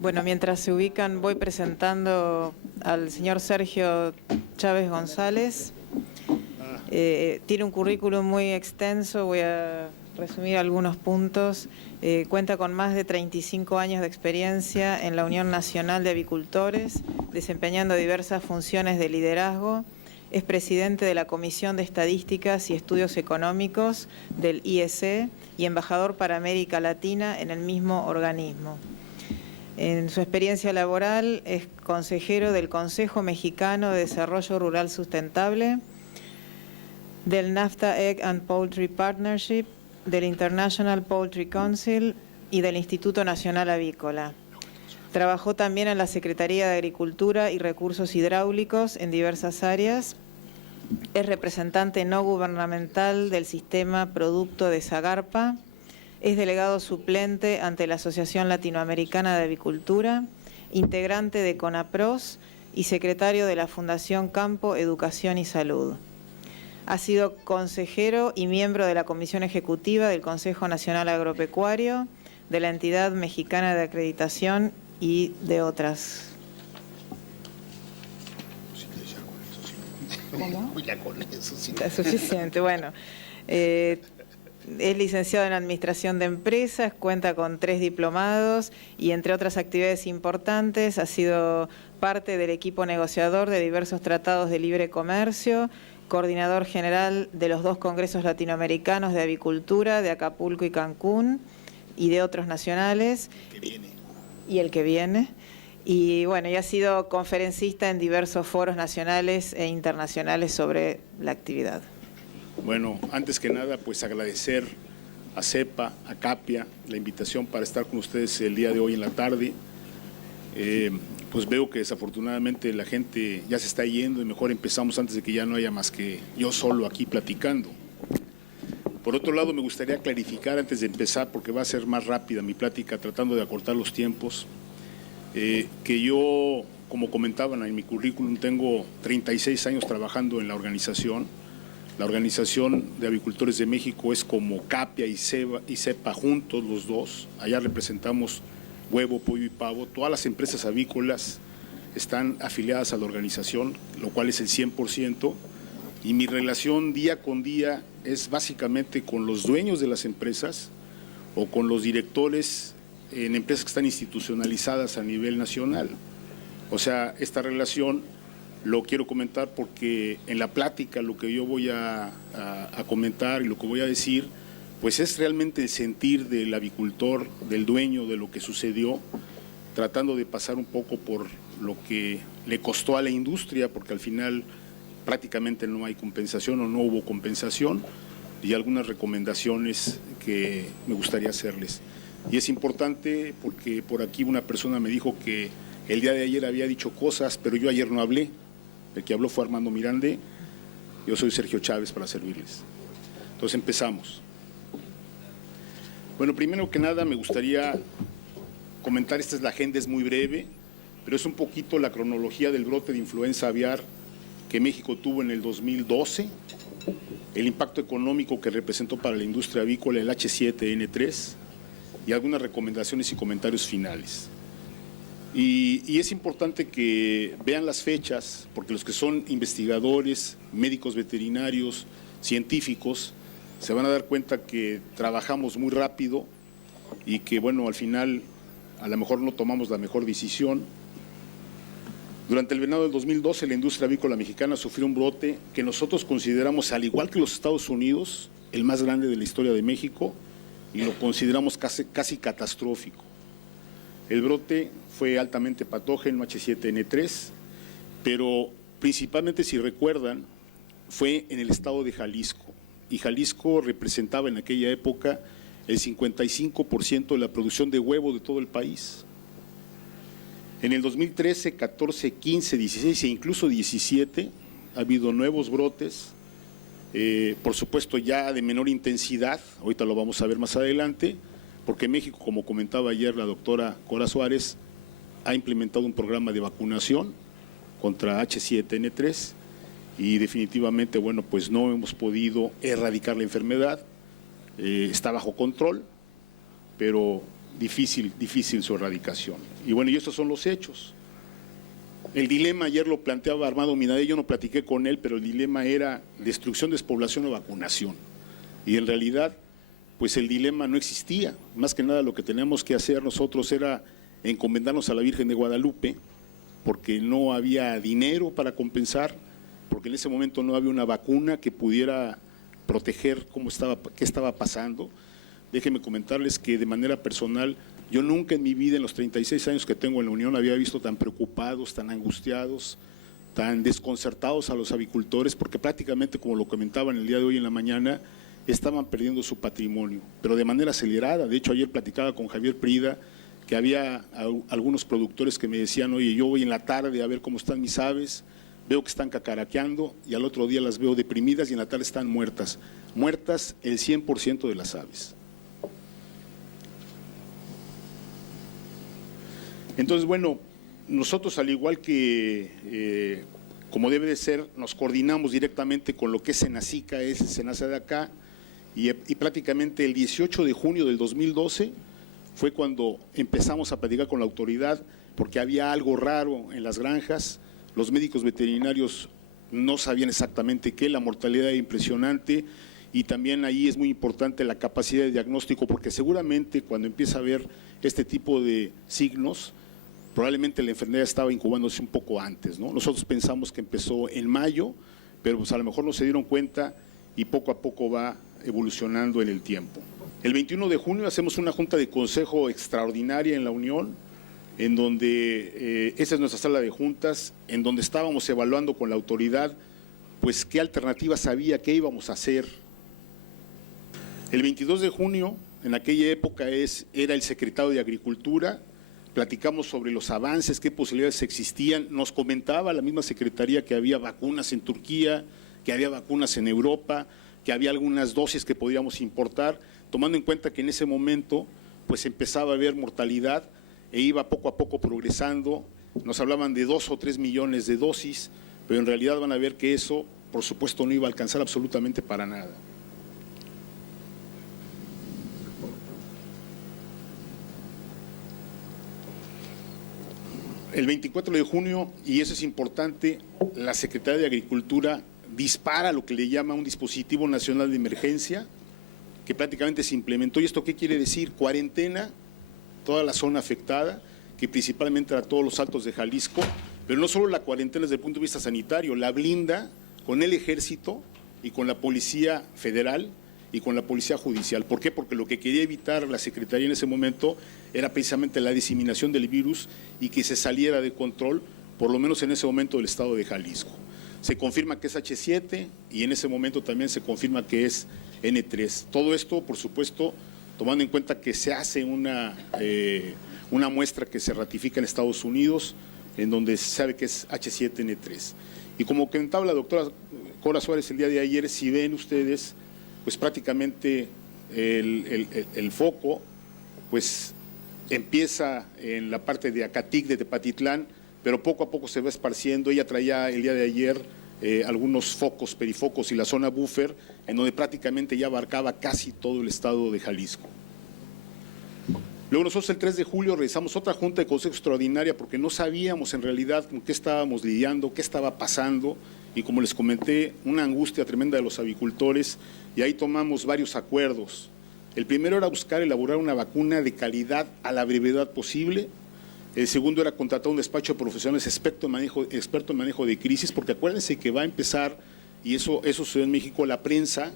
Bueno, mientras se ubican, voy presentando al señor Sergio Chávez González. Tiene un currículum muy extenso, voy a resumir algunos puntos. Cuenta con más de 35 años de experiencia en la Unión Nacional de Avicultores, desempeñando diversas funciones de liderazgo. Es presidente de la Comisión de Estadísticas y Estudios Económicos del IEC y embajador para América Latina en el mismo organismo. En su experiencia laboral es consejero del Consejo Mexicano de Desarrollo Rural Sustentable, del NAFTA Egg and Poultry Partnership, del International Poultry Council y del Instituto Nacional Avícola. Trabajó también en la Secretaría de Agricultura y Recursos Hidráulicos en diversas áreas. Es representante no gubernamental del sistema Producto de Zagarpa. Es delegado suplente ante la Asociación Latinoamericana de Avicultura, integrante de CONAPROS y secretario de la Fundación Campo, Educación y Salud. Ha sido consejero y miembro de la Comisión Ejecutiva del Consejo Nacional Agropecuario, de la Entidad Mexicana de Acreditación y de otras. ¿Cómo? Ya con eso sí. Está suficiente, bueno. Es licenciado en Administración de Empresas, cuenta con 3 diplomados y entre otras actividades importantes ha sido parte del equipo negociador de diversos tratados de libre comercio, coordinador general de los 2 congresos latinoamericanos de avicultura de Acapulco y Cancún y de otros nacionales. Y el que viene. Y bueno, y ha sido conferencista en diversos foros nacionales e internacionales sobre la actividad. Bueno, antes que nada, pues agradecer a CEPA, a CAPIA, la invitación para estar con ustedes el día de hoy en la tarde. Pues veo que desafortunadamente la gente ya se está yendo y mejor empezamos antes de que ya no haya más que yo solo aquí platicando. Por otro lado, me gustaría clarificar antes de empezar, porque va a ser más rápida mi plática tratando de acortar los tiempos, que yo, como comentaban en mi currículum, tengo 36 años trabajando en la organización. La Organización de Avicultores de México es como CAPIA y CEPA juntos los dos. Allá representamos huevo, pollo y pavo. Todas las empresas avícolas están afiliadas a la organización, lo cual es el 100%. Y mi relación día con día es básicamente con los dueños de las empresas o con los directores en empresas que están institucionalizadas a nivel nacional. O sea, esta relación lo quiero comentar porque en la plática lo que yo voy a comentar y lo que voy a decir, pues es realmente el sentir del avicultor, del dueño de lo que sucedió, tratando de pasar un poco por lo que le costó a la industria, porque al final prácticamente no hay compensación o no hubo compensación, y algunas recomendaciones que me gustaría hacerles. Y es importante porque por aquí una persona me dijo que el día de ayer había dicho cosas, pero yo ayer no hablé. El que habló fue Armando Mirande, yo soy Sergio Chávez para servirles. Entonces empezamos. Bueno, primero que nada me gustaría comentar, esta es la agenda, es muy breve, pero es un poquito la cronología del brote de influenza aviar que México tuvo en el 2012, el impacto económico que representó para la industria avícola el H7N3 y algunas recomendaciones y comentarios finales. Y es importante que vean las fechas, porque los que son investigadores, médicos veterinarios, científicos, se van a dar cuenta que trabajamos muy rápido y que, bueno, al final a lo mejor no tomamos la mejor decisión. Durante el verano del 2012, la industria avícola mexicana sufrió un brote que nosotros consideramos, al igual que los Estados Unidos, el más grande de la historia de México, y lo consideramos casi catastrófico. El brote fue altamente patógeno, H7N3, pero principalmente, si recuerdan, fue en el estado de Jalisco, y Jalisco representaba en aquella época el 55% de la producción de huevo de todo el país. En el 2013, 14, 15, 16 e incluso 17 ha habido nuevos brotes, por supuesto ya de menor intensidad, ahorita lo vamos a ver más adelante, porque México, como comentaba ayer la doctora Cora Suárez, ha implementado un programa de vacunación contra H7N3 y definitivamente, bueno, pues no hemos podido erradicar la enfermedad, está bajo control, pero difícil su erradicación. Y bueno, y estos son los hechos. El dilema ayer lo planteaba Armando Minadé, yo no platiqué con él, pero el dilema era destrucción, despoblación o vacunación. Y en realidad, pues el dilema no existía. Más que nada lo que teníamos que hacer nosotros era encomendarnos a la Virgen de Guadalupe, porque no había dinero para compensar, porque en ese momento no había una vacuna que pudiera proteger qué estaba pasando. Déjenme comentarles que de manera personal, yo nunca en mi vida, en los 36 años que tengo en la Unión, había visto tan preocupados, tan angustiados, tan desconcertados a los avicultores, porque prácticamente, como lo comentaban el día de hoy en la mañana, estaban perdiendo su patrimonio, pero de manera acelerada. De hecho, ayer platicaba con Javier Prida, que había algunos productores que me decían, oye, yo voy en la tarde a ver cómo están mis aves, veo que están cacaraqueando y al otro día las veo deprimidas y en la tarde están muertas el 100% de las aves. Entonces, bueno, nosotros al igual que, como debe de ser, nos coordinamos directamente con lo que es Senacica, Senasa de acá, y prácticamente el 18 de junio del 2012 fue cuando empezamos a platicar con la autoridad, porque había algo raro en las granjas, los médicos veterinarios no sabían exactamente qué, la mortalidad era impresionante, y también ahí es muy importante la capacidad de diagnóstico, porque seguramente cuando empieza a haber este tipo de signos, probablemente la enfermedad estaba incubándose un poco antes, ¿no? Nosotros pensamos que empezó en mayo, pero pues a lo mejor no se dieron cuenta y poco a poco va evolucionando en el tiempo. El 21 de junio hacemos una junta de consejo extraordinaria en la Unión, en donde, esa es nuestra sala de juntas, en donde estábamos evaluando con la autoridad, pues qué alternativas había, qué íbamos a hacer. El 22 de junio, en aquella época era el secretario de Agricultura, platicamos sobre los avances, qué posibilidades existían, nos comentaba la misma secretaría que había vacunas en Turquía, que había vacunas en Europa, que había algunas dosis que podíamos importar, tomando en cuenta que en ese momento pues empezaba a haber mortalidad e iba poco a poco progresando. Nos hablaban de 2 o 3 millones de dosis, pero en realidad van a ver que eso, por supuesto, no iba a alcanzar absolutamente para nada. El 24 de junio, y eso es importante, la Secretaría de Agricultura dispara lo que le llama un dispositivo nacional de emergencia, que prácticamente se implementó. ¿Y esto qué quiere decir? Cuarentena, toda la zona afectada, que principalmente era todos los altos de Jalisco, pero no solo la cuarentena desde el punto de vista sanitario, la blinda con el Ejército y con la Policía Federal y con la Policía Judicial. ¿Por qué? Porque lo que quería evitar la Secretaría en ese momento era precisamente la diseminación del virus y que se saliera de control, por lo menos en ese momento, del estado de Jalisco. Se confirma que es H7 y en ese momento también se confirma que es N3. Todo esto, por supuesto, tomando en cuenta que se hace una muestra que se ratifica en Estados Unidos, en donde se sabe que es H7N3. Y como comentaba la doctora Cora Suárez el día de ayer, si ven ustedes, pues prácticamente el foco pues empieza en la parte de Acatic, de Tepatitlán, pero poco a poco se va esparciendo. Ella traía el día de ayer algunos focos, perifocos y la zona buffer, en donde prácticamente ya abarcaba casi todo el estado de Jalisco. Luego nosotros el 3 de julio realizamos otra junta de consejo extraordinaria porque no sabíamos en realidad con qué estábamos lidiando, qué estaba pasando, y como les comenté, una angustia tremenda de los avicultores, y ahí tomamos varios acuerdos. El primero era buscar elaborar una vacuna de calidad a la brevedad posible. El segundo era contratar un despacho de profesionales experto en manejo de crisis, porque acuérdense que va a empezar, y eso sucede en México, la prensa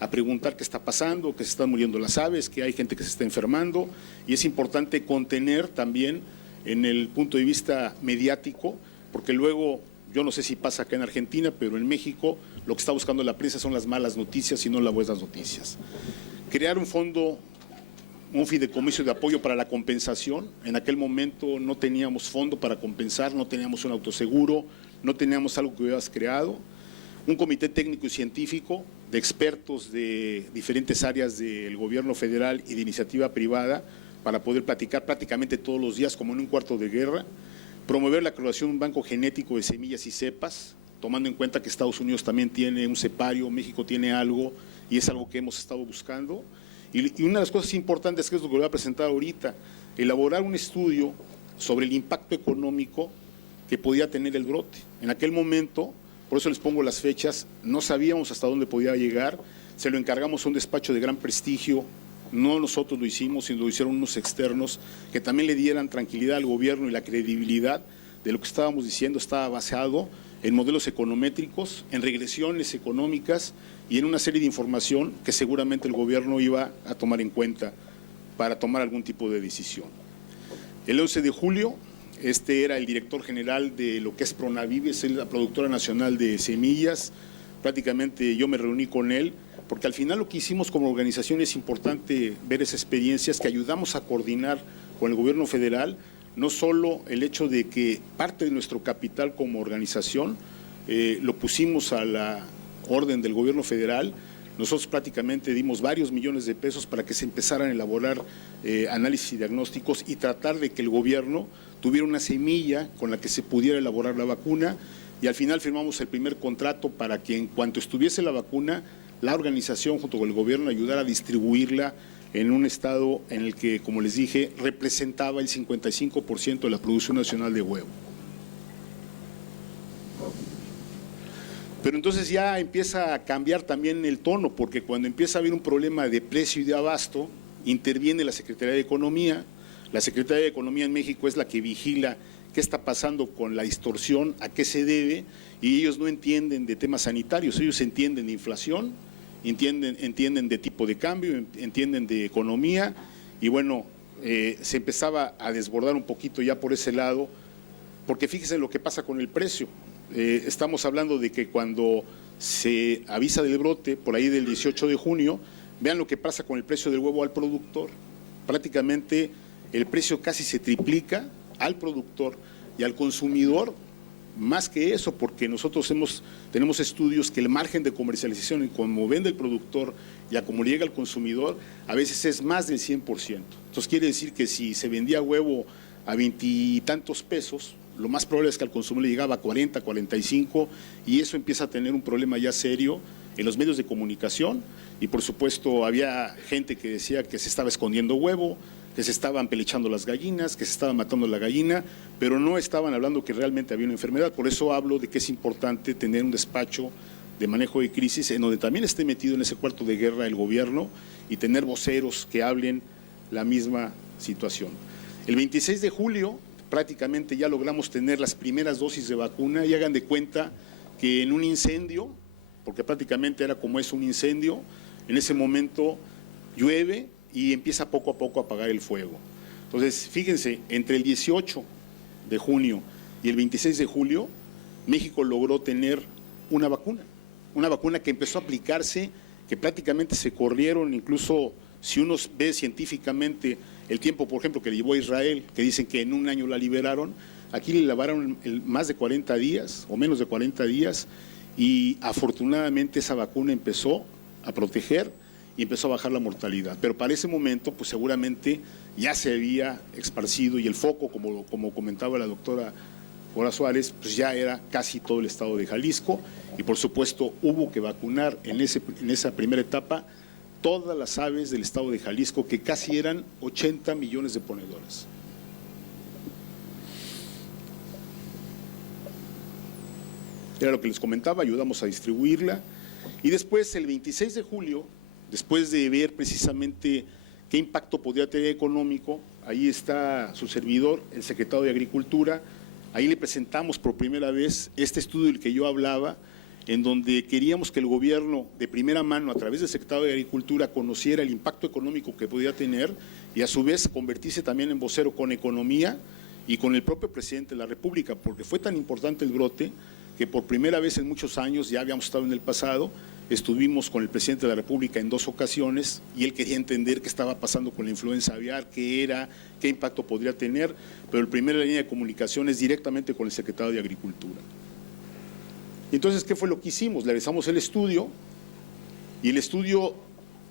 a preguntar qué está pasando, que se están muriendo las aves, que hay gente que se está enfermando, y es importante contener también en el punto de vista mediático, porque luego, yo no sé si pasa acá en Argentina, pero en México lo que está buscando la prensa son las malas noticias y no las buenas noticias. Crear un fondo, un fideicomiso de apoyo para la compensación. En aquel momento no teníamos fondo para compensar, no teníamos un autoseguro, no teníamos algo que hubieras creado. Un comité técnico y científico de expertos de diferentes áreas del gobierno federal y de iniciativa privada para poder platicar prácticamente todos los días como en un cuarto de guerra. Promover la creación de un banco genético de semillas y cepas, tomando en cuenta que Estados Unidos también tiene un cepario, México tiene algo y es algo que hemos estado buscando. Y una de las cosas importantes, que es lo que voy a presentar ahorita, elaborar un estudio sobre el impacto económico que podía tener el brote. En aquel momento, por eso les pongo las fechas, no sabíamos hasta dónde podía llegar, se lo encargamos a un despacho de gran prestigio, no nosotros lo hicimos, sino lo hicieron unos externos que también le dieran tranquilidad al gobierno, y la credibilidad de lo que estábamos diciendo estaba basado en modelos econométricos, en regresiones económicas y en una serie de información que seguramente el gobierno iba a tomar en cuenta para tomar algún tipo de decisión. El 11 de julio, este era el director general de lo que es Pronavive, es la productora nacional de semillas. Prácticamente yo me reuní con él, porque al final lo que hicimos como organización, es importante ver esas experiencias, que ayudamos a coordinar con el gobierno federal, no solo el hecho de que parte de nuestro capital como organización lo pusimos a la orden del gobierno federal. Nosotros prácticamente dimos varios millones de pesos para que se empezaran a elaborar análisis y diagnósticos y tratar de que el gobierno tuviera una semilla con la que se pudiera elaborar la vacuna, y al final firmamos el primer contrato para que en cuanto estuviese la vacuna, la organización junto con el gobierno ayudara a distribuirla en un estado en el que, como les dije, representaba el 55% de la producción nacional de huevo. Pero entonces ya empieza a cambiar también el tono, porque cuando empieza a haber un problema de precio y de abasto, interviene la Secretaría de Economía. La Secretaría de Economía en México es la que vigila qué está pasando con la distorsión, a qué se debe, y ellos no entienden de temas sanitarios, ellos entienden de inflación, entienden de tipo de cambio, entienden de economía, y bueno, se empezaba a desbordar un poquito ya por ese lado, porque fíjense lo que pasa con el precio. Estamos hablando de que cuando se avisa del brote, por ahí del 18 de junio, vean lo que pasa con el precio del huevo al productor. Prácticamente el precio casi se triplica al productor, y al consumidor más que eso, porque nosotros tenemos estudios que el margen de comercialización, y como vende el productor y a como llega al consumidor, a veces es más del 100%. Entonces quiere decir que si se vendía huevo a 20 y tantos pesos, lo más probable es que al consumidor le llegaba a 40, 45, y eso empieza a tener un problema ya serio en los medios de comunicación. Y por supuesto había gente que decía que se estaba escondiendo huevo, que se estaban pelechando las gallinas, que se estaba matando la gallina, pero no estaban hablando que realmente había una enfermedad. Por eso hablo de que es importante tener un despacho de manejo de crisis en donde también esté metido en ese cuarto de guerra el gobierno, y tener voceros que hablen la misma situación. El 26 de julio prácticamente ya logramos tener las primeras dosis de vacuna, y hagan de cuenta que en un incendio, porque prácticamente era como es un incendio, en ese momento llueve y empieza poco a poco a apagar el fuego. Entonces, fíjense, entre el 18 de junio y el 26 de julio, México logró tener una vacuna que empezó a aplicarse, que prácticamente se corrieron, incluso si uno ve científicamente el tiempo, por ejemplo, que le llevó a Israel, que dicen que en un año la liberaron, aquí le liberaron más de 40 días o menos de 40 días, y afortunadamente esa vacuna empezó a proteger y empezó a bajar la mortalidad. Pero para ese momento, pues seguramente ya se había esparcido, y el foco, como comentaba la doctora Cora Suárez, pues ya era casi todo el estado de Jalisco, y por supuesto hubo que vacunar en esa primera etapa todas las aves del estado de Jalisco, que casi eran 80 millones de ponedoras. Era lo que les comentaba, ayudamos a distribuirla, y después el 26 de julio, después de ver precisamente qué impacto podría tener económico, ahí está su servidor, el secretario de Agricultura, ahí le presentamos por primera vez este estudio del que yo hablaba, en donde queríamos que el gobierno de primera mano, a través del secretario de Agricultura, conociera el impacto económico que podía tener, y a su vez convertirse también en vocero con economía y con el propio presidente de la República, porque fue tan importante el brote que por primera vez en muchos años, ya habíamos estado en el pasado, estuvimos con el presidente de la República en 2 ocasiones, y él quería entender qué estaba pasando con la influenza aviar, qué era, qué impacto podría tener, pero la primera línea de comunicación es directamente con el secretario de Agricultura. Entonces, ¿qué fue lo que hicimos? Le realizamos el estudio, y el estudio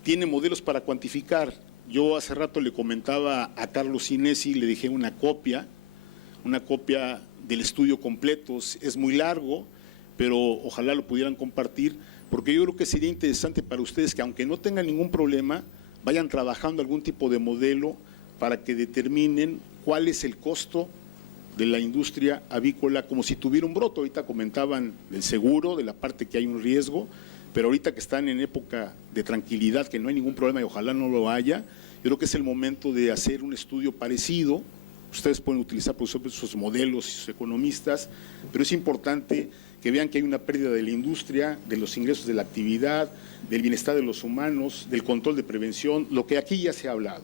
tiene modelos para cuantificar. Yo hace rato le comentaba a Carlos Inesi, le dejé una copia del estudio completo, es muy largo, pero ojalá lo pudieran compartir, porque yo creo que sería interesante para ustedes que, aunque no tengan ningún problema, vayan trabajando algún tipo de modelo para que determinen cuál es el costo de la industria avícola, como si tuviera un brote. Ahorita comentaban del seguro, de la parte que hay un riesgo, pero ahorita que están en época de tranquilidad, que no hay ningún problema y ojalá no lo haya, yo creo que es el momento de hacer un estudio parecido. Ustedes pueden utilizar por supuesto sus modelos y sus economistas, pero es importante que vean que hay una pérdida de la industria, de los ingresos de la actividad, del bienestar de los humanos, del control de prevención, lo que aquí ya se ha hablado.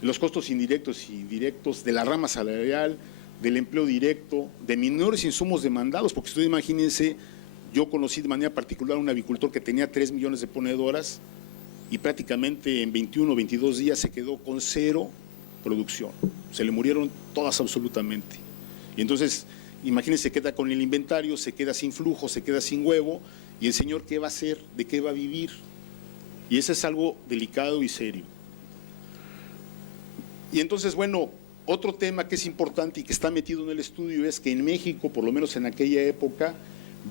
Los costos indirectos y directos, de la rama salarial, del empleo directo, de menores insumos demandados, porque ustedes imagínense, yo conocí de manera particular a un avicultor que tenía 3 millones de ponedoras y prácticamente en 21 o 22 días se quedó con 0 producción, se le murieron todas absolutamente. Y entonces, imagínense, queda con el inventario, se queda sin flujo, se queda sin huevo, y el señor, ¿qué va a hacer? ¿De qué va a vivir? Y eso es algo delicado y serio. Y entonces, bueno, otro tema que es importante y que está metido en el estudio es que en México, por lo menos en aquella época,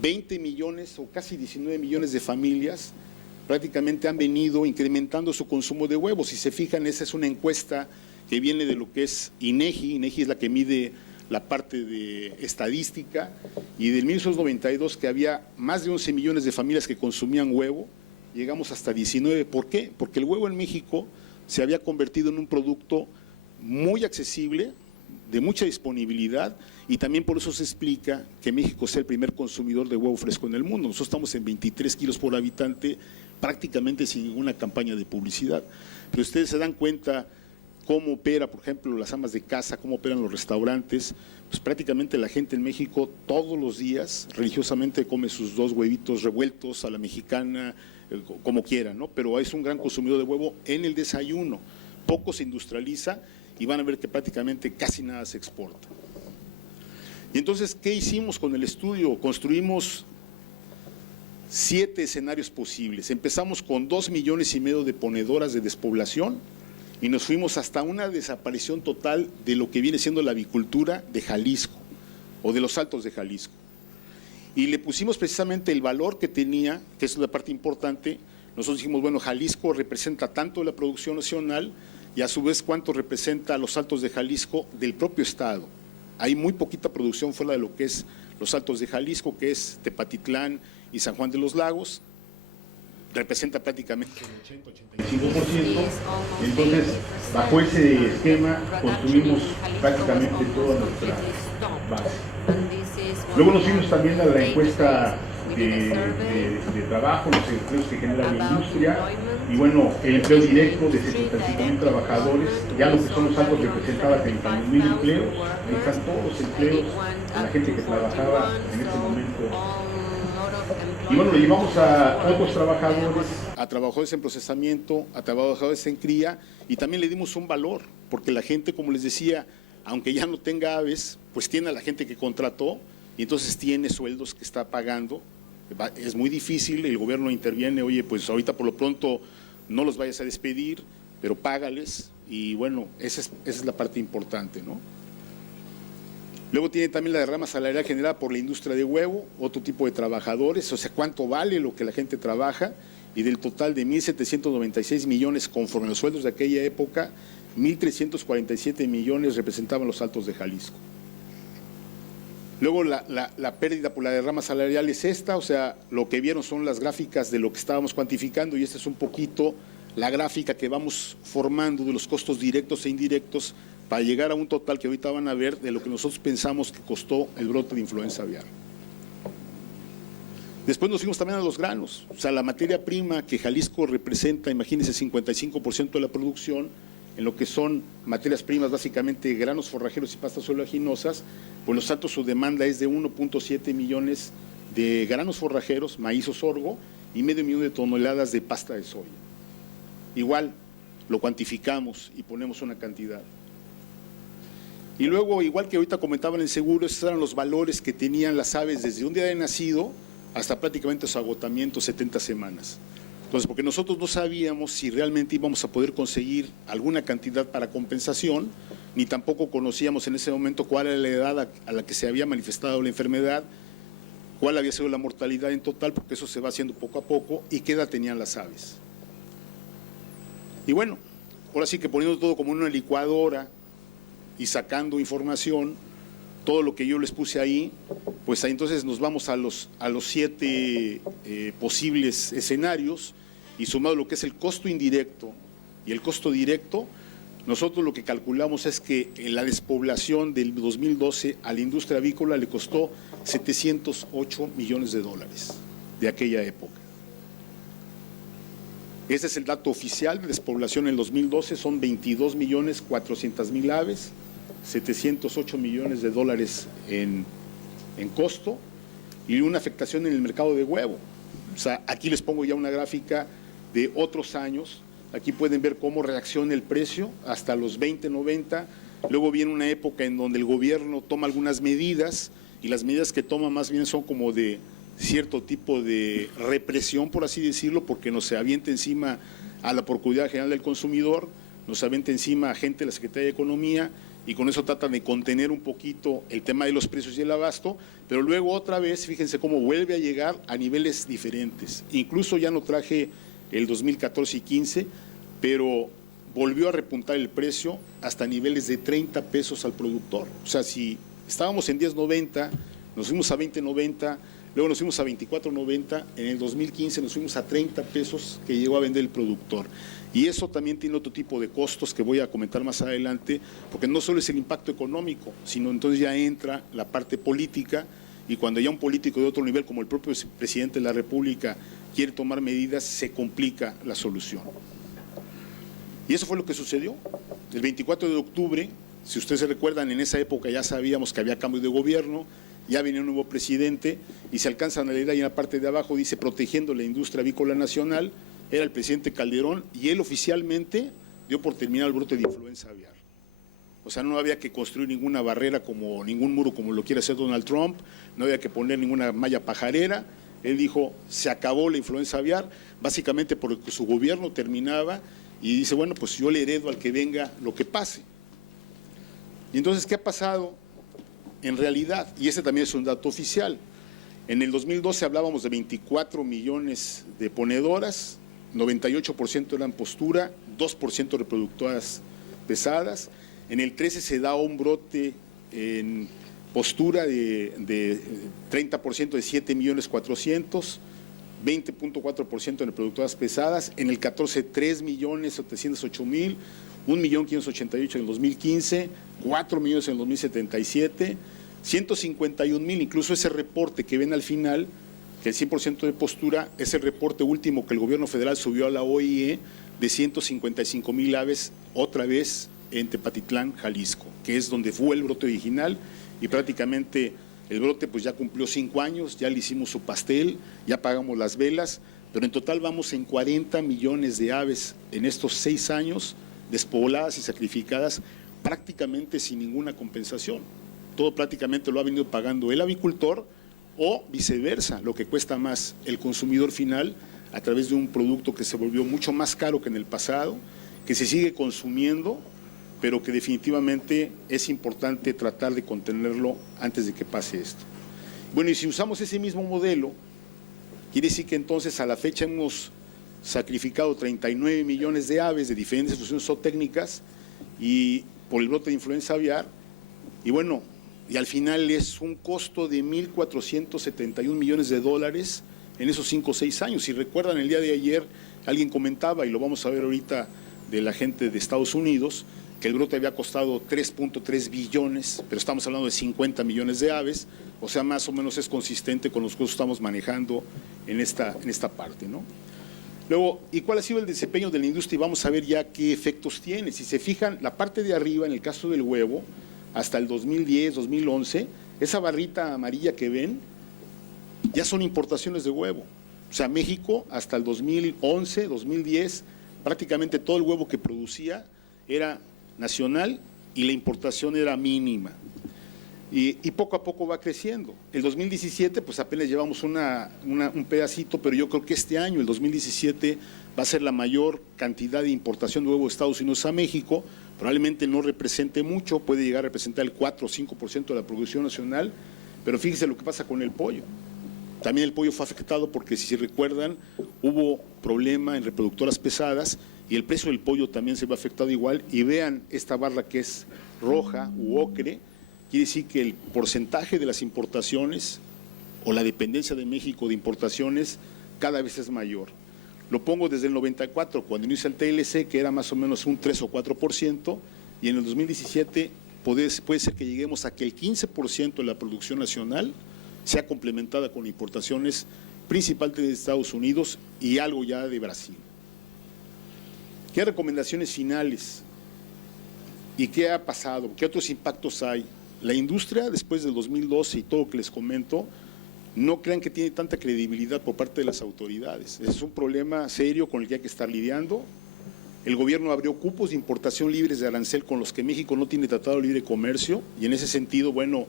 20 millones o casi 19 millones de familias prácticamente han venido incrementando su consumo de huevos. Si se fijan, esa es una encuesta que viene de lo que es INEGI. INEGI es la que mide la parte de estadística, y del 1992 que había más de 11 millones de familias que consumían huevo, llegamos hasta 19. ¿Por qué? Porque el huevo en México se había convertido en un producto muy accesible, de mucha disponibilidad, y también por eso se explica que México sea el primer consumidor de huevo fresco en el mundo. Nosotros estamos en 23 kilos por habitante, prácticamente sin ninguna campaña de publicidad. Pero ustedes se dan cuenta cómo opera, por ejemplo, las amas de casa, cómo operan los restaurantes. Pues prácticamente la gente en México todos los días religiosamente come sus 2 huevitos revueltos a la mexicana, como quiera, ¿no? Pero es un gran consumidor de huevo en el desayuno. Poco se industrializa y van a ver que prácticamente casi nada se exporta. Y entonces, ¿qué hicimos con el estudio? Construimos 7 escenarios posibles. Empezamos con 2,5 millones de ponedoras de despoblación y nos fuimos hasta una desaparición total de lo que viene siendo la avicultura de Jalisco o de los Altos de Jalisco. Y le pusimos precisamente el valor que tenía, que es la parte importante. Nosotros dijimos, bueno, Jalisco representa tanto la producción nacional y a su vez cuánto representa a los Altos de Jalisco del propio estado. Hay muy poquita producción fuera de lo que es los Altos de Jalisco, que es Tepatitlán y San Juan de los Lagos, representa prácticamente el 80-85%. Entonces, bajo ese esquema construimos prácticamente toda nuestra base. Luego nos fuimos también a la encuesta de trabajo, los empleos que genera la industria, y bueno, el empleo directo de 75,000 trabajadores, ya lo que son los Altos representaba 31,000 empleos, ahí están todos los empleos de la gente que trabajaba en ese momento. Y bueno, lo llevamos a otros trabajadores, a trabajadores en procesamiento, a trabajadores en cría, y también le dimos un valor, porque la gente, como les decía, aunque ya no tenga aves, pues tiene a la gente que contrató, y entonces tiene sueldos que está pagando. Es muy difícil, el gobierno interviene, oye, pues ahorita por lo pronto no los vayas a despedir, pero págales, y bueno, esa es la parte importante, ¿no? Luego tiene también la derrama salarial generada por la industria de huevo, otro tipo de trabajadores, o sea, cuánto vale lo que la gente trabaja, y del total de 1,796 millones conforme a los sueldos de aquella época, 1,347 millones representaban los Altos de Jalisco. Luego la pérdida por la derrama salarial es esta, o sea, lo que vieron son las gráficas de lo que estábamos cuantificando, y esta es un poquito la gráfica que vamos formando de los costos directos e indirectos para llegar a un total que ahorita van a ver de lo que nosotros pensamos que costó el brote de influenza aviar. Después nos fuimos también a los granos, o sea, la materia prima que Jalisco representa, imagínense, 55% de la producción, en lo que son materias primas, básicamente granos forrajeros y pastas oleaginosas, pues los Altos su demanda es de 1,7 millones de granos forrajeros, maíz o sorgo, y 0,5 millón de toneladas de pasta de soya. Igual, lo cuantificamos y ponemos una cantidad. Y luego, igual que ahorita comentaban en seguro, esos eran los valores que tenían las aves desde un día de nacido hasta prácticamente su agotamiento, 70 semanas. Entonces, porque nosotros no sabíamos si realmente íbamos a poder conseguir alguna cantidad para compensación, ni tampoco conocíamos en ese momento cuál era la edad a la que se había manifestado la enfermedad, cuál había sido la mortalidad en total, porque eso se va haciendo poco a poco, y qué edad tenían las aves. Y bueno, ahora sí que poniendo todo como una licuadora y sacando información, todo lo que yo les puse ahí, pues ahí entonces nos vamos a los 7 posibles escenarios, y sumado lo que es el costo indirecto y el costo directo, nosotros lo que calculamos es que la despoblación del 2012 a la industria avícola le costó 708 millones de dólares de aquella época. Ese es el dato oficial de despoblación en el 2012, son 22.400.000 aves, 708 millones de dólares en costo y una afectación en el mercado de huevo. O sea, aquí les pongo ya una gráfica de otros años. Aquí pueden ver cómo reacciona el precio hasta los 20.90. Luego viene una época en donde el gobierno toma algunas medidas, y las medidas que toma más bien son como de cierto tipo de represión, por así decirlo, porque nos se avienta encima a la Procuraduría General del Consumidor, nos avienta encima a gente de la Secretaría de Economía, y con eso tratan de contener un poquito el tema de los precios y el abasto, pero luego otra vez, fíjense cómo vuelve a llegar a niveles diferentes. Incluso ya no traje el 2014 y 15, pero volvió a repuntar el precio hasta niveles de 30 pesos al productor. O sea, si estábamos en 10.90, nos fuimos a 20.90, luego nos fuimos a 24.90, en el 2015 nos fuimos a 30 pesos que llegó a vender el productor. Y eso también tiene otro tipo de costos que voy a comentar más adelante, porque no solo es el impacto económico, sino entonces ya entra la parte política, y cuando ya un político de otro nivel, como el propio presidente de la República, quiere tomar medidas, se complica la solución. Y eso fue lo que sucedió. El 24 de octubre, si ustedes se recuerdan, en esa época ya sabíamos que había cambio de gobierno, ya venía un nuevo presidente, y se alcanzan a leer ahí en la parte de abajo, dice protegiendo la industria avícola nacional. Era el presidente Calderón, y él oficialmente dio por terminado el brote de influenza aviar. O sea, no había que construir ninguna barrera, como ningún muro como lo quiere hacer Donald Trump, no había que poner ninguna malla pajarera. Él dijo, se acabó la influenza aviar, básicamente porque su gobierno terminaba, y dice, bueno, pues yo le heredo al que venga lo que pase. Y entonces, ¿qué ha pasado en realidad? Y ese también es un dato oficial. En el 2012 hablábamos de 24 millones de ponedoras, 98% eran postura, 2% reproductoras pesadas. En el 13 se da un brote en postura de 30% de 7.400.000, 20.4% en reproductoras pesadas. En el 14, 3.708.000, 1.588.000 en el 2015, 4 millones en el 2077, 151.000, incluso ese reporte que ven al final, que el 100% de postura, es el reporte último que el gobierno federal subió a la OIE de 155.000 aves, otra vez en Tepatitlán, Jalisco, que es donde fue el brote original, y prácticamente el brote pues ya cumplió 5 años, ya le hicimos su pastel, ya pagamos las velas, pero en total vamos en 40 millones de aves en estos 6 años, despobladas y sacrificadas, prácticamente sin ninguna compensación. Todo prácticamente lo ha venido pagando el avicultor, o viceversa, lo que cuesta más el consumidor final, a través de un producto que se volvió mucho más caro que en el pasado, que se sigue consumiendo, pero que definitivamente es importante tratar de contenerlo antes de que pase esto. Bueno, y si usamos ese mismo modelo, quiere decir que entonces a la fecha hemos sacrificado 39 millones de aves de diferentes soluciones zootécnicas y por el brote de influenza aviar, y bueno, y al final es un costo de 1.471 millones de dólares en esos 5 o 6 años. Si recuerdan, el día de ayer alguien comentaba, y lo vamos a ver ahorita de la gente de Estados Unidos, que el brote había costado 3.3 billones, pero estamos hablando de 50 millones de aves, o sea, más o menos es consistente con los costos que estamos manejando en esta parte, ¿no? Luego, ¿y cuál ha sido el desempeño de la industria? Y vamos a ver ya qué efectos tiene. Si se fijan, la parte de arriba, en el caso del huevo, hasta el 2010, 2011, esa barrita amarilla que ven, ya son importaciones de huevo. O sea, México hasta el 2011, 2010, prácticamente todo el huevo que producía era nacional y la importación era mínima. Y poco a poco va creciendo. El 2017, pues apenas llevamos un pedacito, pero yo creo que este año, el 2017, va a ser la mayor cantidad de importación de huevo de Estados Unidos a México. Probablemente no represente mucho, puede llegar a representar el 4 o 5% de la producción nacional, pero fíjense lo que pasa con el pollo. También el pollo fue afectado porque, si se recuerdan, hubo problema en reproductoras pesadas y el precio del pollo también se ve afectado igual. Y vean esta barra que es roja u ocre, quiere decir que el porcentaje de las importaciones o la dependencia de México de importaciones cada vez es mayor. Lo pongo desde el 94, cuando inicia el TLC, que era más o menos un 3 o 4%, y en el 2017 puede ser que lleguemos a que el 15% de la producción nacional sea complementada con importaciones principalmente de Estados Unidos y algo ya de Brasil. ¿Qué recomendaciones finales? ¿Y qué ha pasado? ¿Qué otros impactos hay? La industria, después del 2012 y todo lo que les comento, no crean que tiene tanta credibilidad por parte de las autoridades. Es un problema serio con el que hay que estar lidiando. El gobierno abrió cupos de importación libres de arancel con los que México no tiene tratado de libre comercio, y en ese sentido, bueno,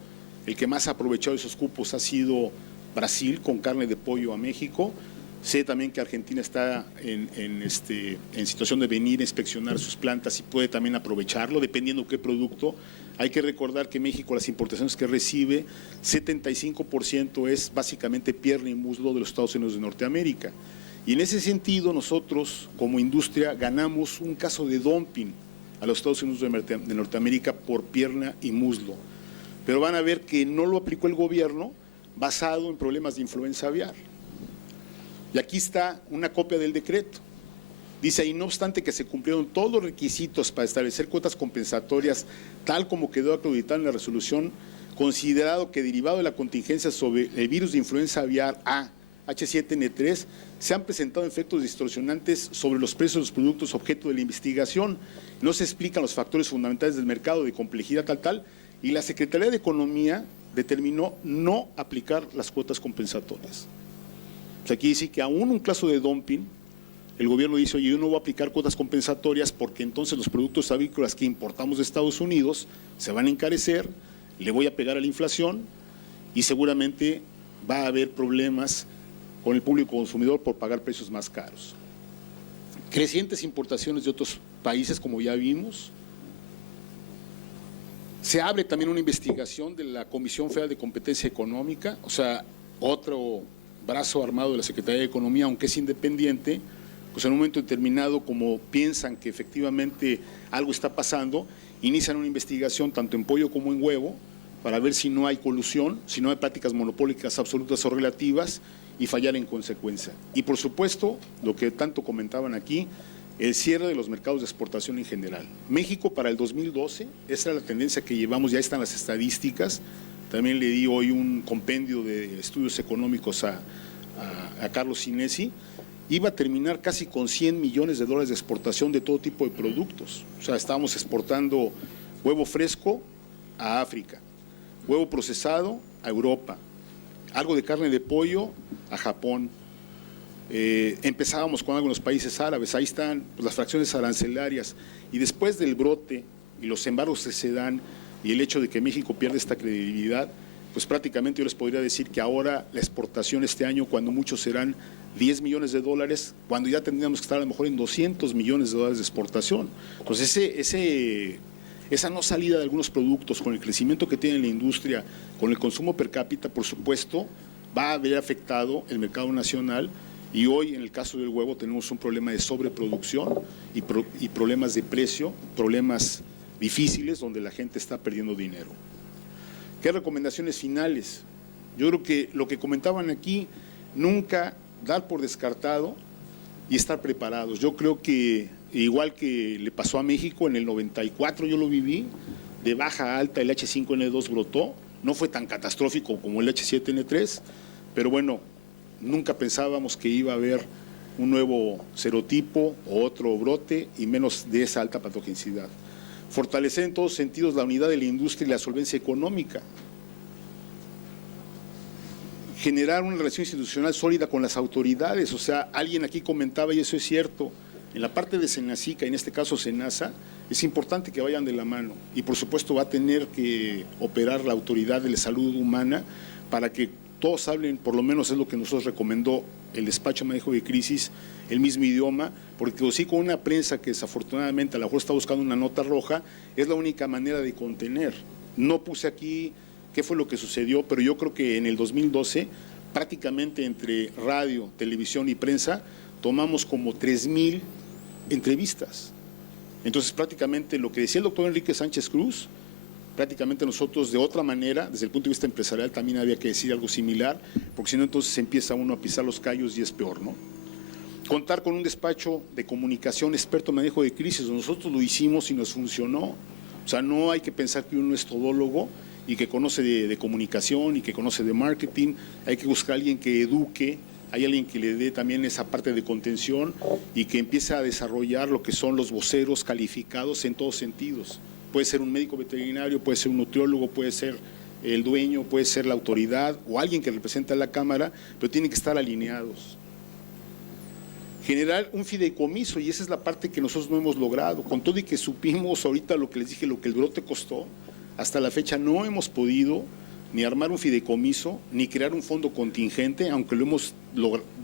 el que más ha aprovechado esos cupos ha sido Brasil, con carne de pollo a México. Sé también que Argentina está en situación de venir a inspeccionar sus plantas y puede también aprovecharlo, dependiendo qué producto. Hay que recordar que México, las importaciones que recibe, 75% es básicamente pierna y muslo de los Estados Unidos de Norteamérica. Y en ese sentido, nosotros como industria ganamos un caso de dumping a los Estados Unidos de Norteamérica por pierna y muslo. Pero van a ver que no lo aplicó el gobierno basado en problemas de influenza aviar. Y aquí está una copia del decreto. Dice ahí, no obstante que se cumplieron todos los requisitos para establecer cuotas compensatorias, tal como quedó acreditado en la resolución, considerado que derivado de la contingencia sobre el virus de influenza aviar A, H7N3, se han presentado efectos distorsionantes sobre los precios de los productos objeto de la investigación. No se explican los factores fundamentales del mercado de complejidad tal, y la Secretaría de Economía determinó no aplicar las cuotas compensatorias. O sea, aquí dice que aún un caso de dumping, el gobierno dice, oye, yo no voy a aplicar cuotas compensatorias porque entonces los productos agrícolas que importamos de Estados Unidos se van a encarecer, le voy a pegar a la inflación y seguramente va a haber problemas con el público consumidor por pagar precios más caros. Crecientes importaciones de otros países, como ya vimos. Se abre también una investigación de la Comisión Federal de Competencia Económica, o sea, otro brazo armado de la Secretaría de Economía, aunque es independiente, pues en un momento determinado, como piensan que efectivamente algo está pasando, inician una investigación tanto en pollo como en huevo para ver si no hay colusión, si no hay prácticas monopólicas absolutas o relativas y fallar en consecuencia. Y por supuesto, lo que tanto comentaban aquí, el cierre de los mercados de exportación en general. México para el 2012, esa era la tendencia que llevamos, ya están las estadísticas. También le di hoy un compendio de estudios económicos a Carlos Sinesi. Iba a terminar casi con $100 millones de exportación de todo tipo de productos. O sea, estábamos exportando huevo fresco a África, huevo procesado a Europa, algo de carne de pollo a Japón. Empezábamos con algo en los países árabes, ahí están pues, las fracciones arancelarias, y después del brote y los embargos que se dan y el hecho de que México pierde esta credibilidad, pues prácticamente yo les podría decir que ahora la exportación este año, cuando muchos serán $10 millones, cuando ya tendríamos que estar a lo mejor en $200 millones de exportación. Entonces esa no salida de algunos productos con el crecimiento que tiene la industria, con el consumo per cápita, por supuesto, va a haber afectado el mercado nacional. Y hoy, en el caso del huevo, tenemos un problema de sobreproducción y problemas de precio, problemas difíciles donde la gente está perdiendo dinero. ¿Qué recomendaciones finales? Yo creo que lo que comentaban aquí, nunca dar por descartado y estar preparados. Yo creo que, igual que le pasó a México en el 94, yo lo viví, de baja a alta el H5N2 brotó, no fue tan catastrófico como el H7N3, pero bueno, nunca pensábamos que iba a haber un nuevo serotipo o otro brote y menos de esa alta patogenicidad. Fortalecer en todos sentidos la unidad de la industria y la solvencia económica. Generar una relación institucional sólida con las autoridades. O sea, alguien aquí comentaba, y eso es cierto, en la parte de Senacica, en este caso Senasa, es importante que vayan de la mano. Y por supuesto va a tener que operar la autoridad de la salud humana para que todos hablen, por lo menos es lo que nosotros recomendó el despacho de manejo de crisis, el mismo idioma, porque sí, con una prensa que desafortunadamente a lo mejor está buscando una nota roja, es la única manera de contener. No puse aquí qué fue lo que sucedió, pero yo creo que en el 2012, prácticamente entre radio, televisión y prensa, tomamos como 3,000 entrevistas. Entonces, prácticamente lo que decía el doctor Enrique Sánchez Cruz, prácticamente nosotros de otra manera, desde el punto de vista empresarial, también había que decir algo similar, porque si no, entonces empieza uno a pisar los callos y es peor, ¿no? Contar con un despacho de comunicación experto en manejo de crisis, nosotros lo hicimos y nos funcionó. O sea, no hay que pensar que uno es todólogo y que conoce de comunicación y que conoce de marketing, hay que buscar a alguien que eduque, hay alguien que le dé también esa parte de contención y que empiece a desarrollar lo que son los voceros calificados en todos sentidos. Puede ser un médico veterinario, puede ser un nutriólogo, puede ser el dueño, puede ser la autoridad o alguien que representa a la Cámara, pero tienen que estar alineados. Generar un fideicomiso, y esa es la parte que nosotros no hemos logrado, con todo y que supimos ahorita lo que les dije, lo que el brote costó, hasta la fecha no hemos podido ni armar un fideicomiso, ni crear un fondo contingente, aunque lo hemos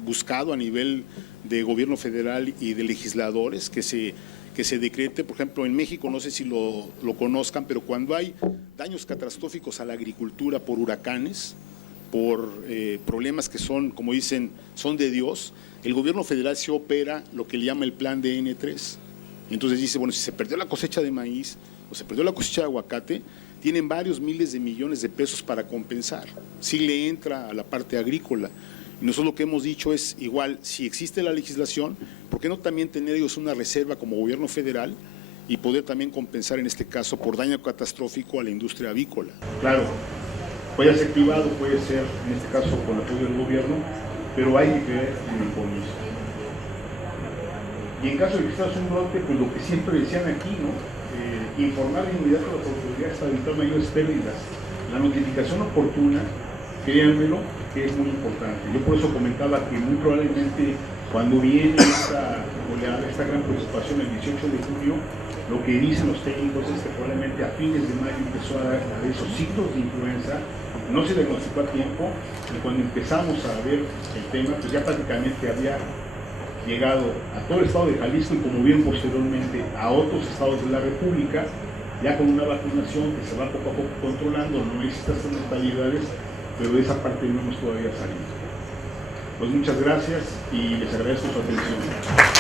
buscado a nivel de gobierno federal y de legisladores, que se decrete. Por ejemplo, en México, no sé si lo conozcan, pero cuando hay daños catastróficos a la agricultura por huracanes, por problemas que son, como dicen, son de Dios, el gobierno federal se opera lo que le llama el plan de N3. Entonces dice, bueno, si se perdió la cosecha de maíz o se perdió la cosecha de aguacate, tienen varios miles de millones de pesos para compensar. Sí le entra a la parte agrícola. Y nosotros lo que hemos dicho es, igual, si existe la legislación, ¿por qué no también tener ellos una reserva como gobierno federal y poder también compensar en este caso por daño catastrófico a la industria avícola? Claro, puede ser privado, puede ser en este caso con apoyo del gobierno, pero hay que creer en el comienzo. Y en caso de que estás un brote, pues lo que siempre decían aquí, ¿no? Informar de inmediato a las autoridades para evitar mayores pérdidas. La notificación oportuna, créanmelo, que es muy importante. Yo por eso comentaba que muy probablemente cuando viene esta oleada, esta gran preocupación el 18 de junio, lo que dicen los técnicos es que probablemente a fines de mayo empezó a dar esos ciclos de influenza, no se diagnosticó a tiempo, y cuando empezamos a ver el tema, pues ya prácticamente había llegado a todo el estado de Jalisco y como vieron posteriormente a otros estados de la República, ya con una vacunación que se va poco a poco controlando, no existen estas mortalidades, pero de esa parte no hemos todavía salido. Pues muchas gracias y les agradezco su atención.